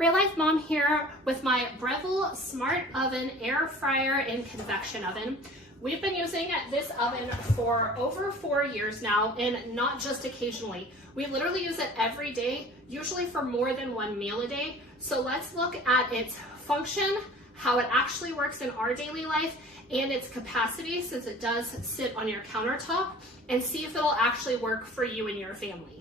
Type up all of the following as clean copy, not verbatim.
Real Life Mom here with my Breville Smart Oven Air Fryer and Convection Oven. We've been using this oven for over 4 years now, and not just occasionally. We literally use it every day, usually for more than one meal a day. So let's look at its function, how it actually works in our daily life, and its capacity, since it does sit on your countertop, and see if it'll actually work for you and your family.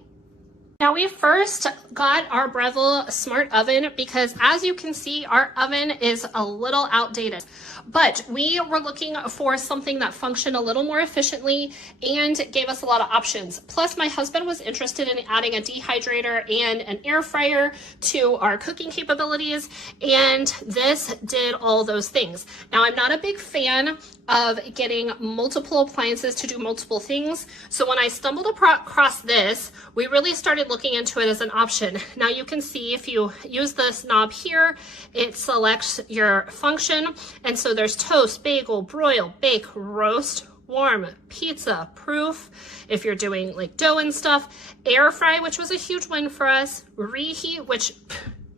Now, we first got our Breville Smart Oven because, as you can see, our oven is a little outdated, but we were looking for something that functioned a little more efficiently and gave us a lot of options. Plus, my husband was interested in adding a dehydrator and an air fryer to our cooking capabilities, and this did all those things. Now, I'm not a big fan of getting multiple appliances to do multiple things, so when I stumbled across this, we really started looking into it as an option. Now you can see if you use this knob here, it selects your function. And so there's toast, bagel, broil, bake, roast, warm, pizza, proof, if you're doing like dough and stuff, air fry, which was a huge win for us, reheat, which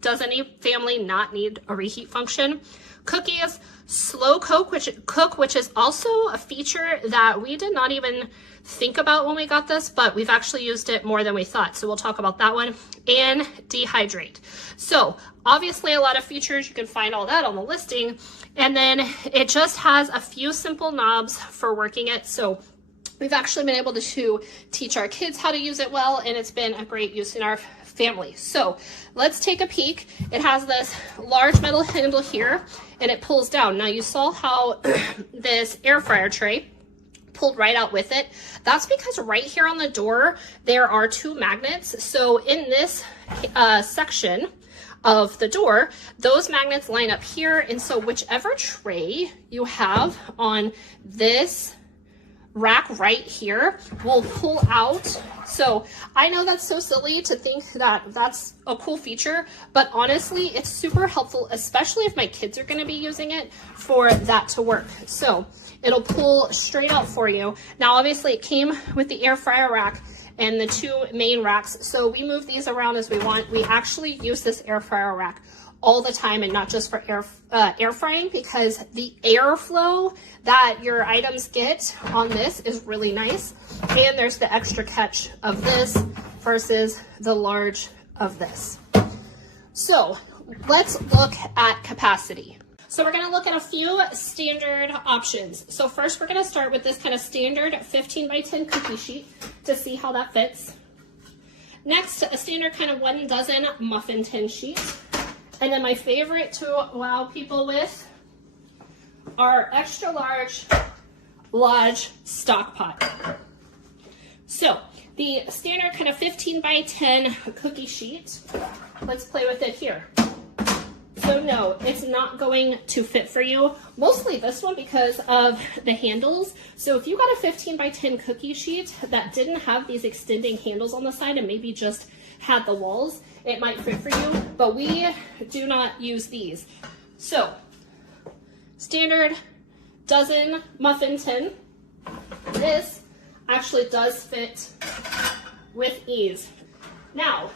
does any family not need a reheat function, cookies, slow cook, which is also a feature that we did not even think about when we got this, but we've actually used it more than we thought. So we'll talk about that one, and dehydrate. So obviously a lot of features, you can find all that on the listing. And then it just has a few simple knobs for working it. So we've actually been able to teach our kids how to use it well, and it's been a great use in our family. So let's take a peek. It has this large metal handle here, and it pulls down. Now you saw how this air fryer tray pulled right out with it. That's because right here on the door there are two magnets. So in this section of the door, those magnets line up here, and so whichever tray you have on this rack right here will pull out. So I know that's so silly to think that that's a cool feature, but honestly it's super helpful, especially if my kids are going to be using it, for that to work. So it'll pull straight out for you. Now obviously it came with the air fryer rack and the two main racks, so we move these around as we want. We actually use this air fryer rack all the time, and not just for air frying, because the airflow that your items get on this is really nice, and there's the extra catch of this versus the large of this. So let's look at capacity. So we're going to look at a few standard options. So first we're going to start with this kind of standard 15 by 10 cookie sheet to see how that fits. Next, a standard kind of 1 dozen muffin tin sheet. And then my favorite to wow people with are extra large Lodge stock pot. So the standard kind of 15 by 10 cookie sheet, let's play with it here. So no, it's not going to fit for you. Mostly this one because of the handles. So if you got a 15 by 10 cookie sheet that didn't have these extending handles on the side and maybe just had the walls, it might fit for you, but we do not use these. So standard dozen muffin tin. This actually does fit with ease. Now,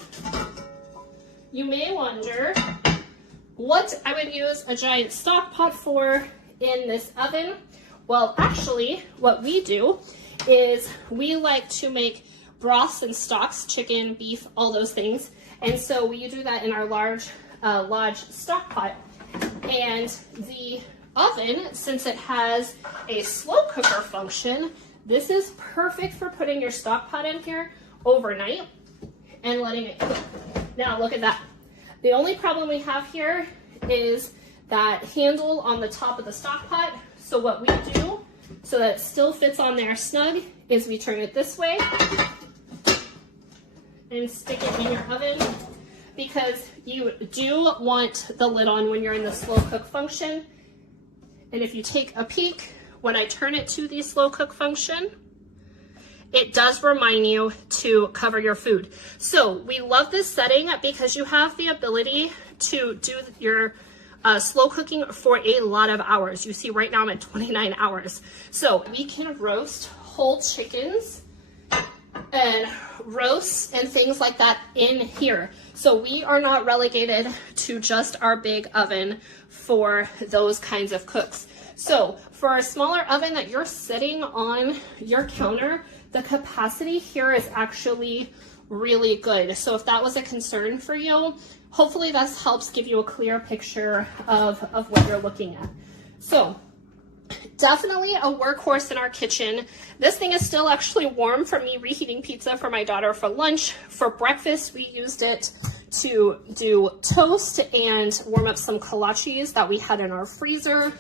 you may wonder what I would use a giant stock pot for in this oven. Well, actually, what we do is we like to make broths and stocks, chicken, beef, all those things. And so we do that in our large Lodge stock pot. And the oven, since it has a slow cooker function, this is perfect for putting your stock pot in here overnight and letting it cook. Now look at that. The only problem we have here is that handle on the top of the stock pot. So what we do, so that it still fits on there snug, is we turn it this way and stick it in your oven, because you do want the lid on when you're in the slow cook function. And if you take a peek, when I turn it to the slow cook function, it does remind you to cover your food. So we love this setting because you have the ability to do your slow cooking for a lot of hours. You see right now I'm at 29 hours. So we can roast whole chickens and roasts and things like that in here. So we are not relegated to just our big oven for those kinds of cooks. So for a smaller oven that you're sitting on your counter, the capacity here is actually really good. So if that was a concern for you, hopefully this helps give you a clear picture of what you're looking at. So definitely a workhorse in our kitchen. This thing is still actually warm from me reheating pizza for my daughter for lunch. For breakfast, we used it to do toast and warm up some kolaches that we had in our freezer.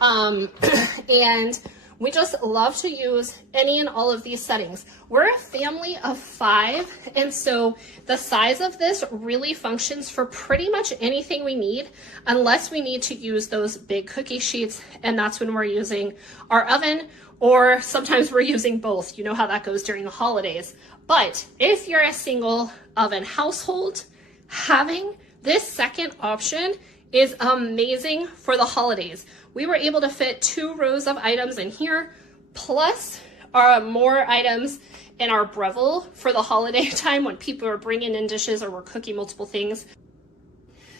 And we just love to use any and all of these settings. We're a family of 5, and so the size of this really functions for pretty much anything we need, unless we need to use those big cookie sheets, and that's when we're using our oven, or sometimes we're using both. You know how that goes during the holidays. But if you're a single oven household, having this second option is amazing for the holidays. We were able to fit 2 rows of items in here, plus more items in our Breville for the holiday time when people are bringing in dishes or we're cooking multiple things.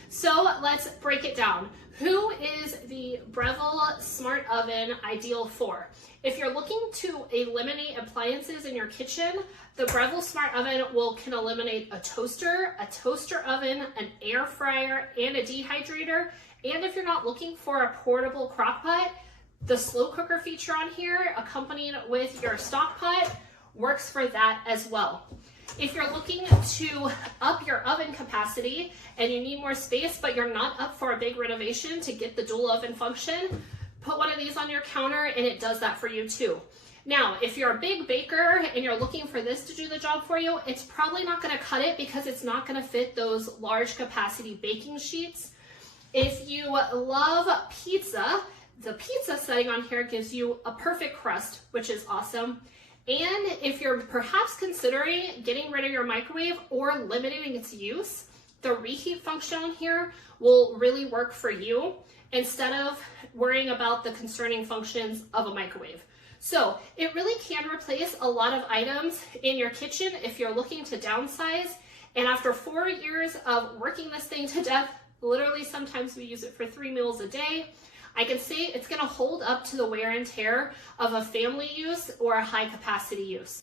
So let's break it down. Who is the Breville Smart Oven ideal for? If you're looking to eliminate appliances in your kitchen, the Breville Smart Oven can eliminate a toaster oven, an air fryer, and a dehydrator. And if you're not looking for a portable crock pot, the slow cooker feature on here, accompanied with your stock pot, works for that as well. If you're looking to up your oven capacity and you need more space, but you're not up for a big renovation to get the dual oven function, put one of these on your counter and it does that for you too. Now, if you're a big baker and you're looking for this to do the job for you, it's probably not going to cut it because it's not going to fit those large capacity baking sheets. If you love pizza, the pizza setting on here gives you a perfect crust, which is awesome. And if you're perhaps considering getting rid of your microwave or limiting its use, the reheat function on here will really work for you instead of worrying about the concerning functions of a microwave. So it really can replace a lot of items in your kitchen if you're looking to downsize. And after 4 years of working this thing to death, literally sometimes we use it for 3 meals a day, I can say it's going to hold up to the wear and tear of a family use or a high capacity use.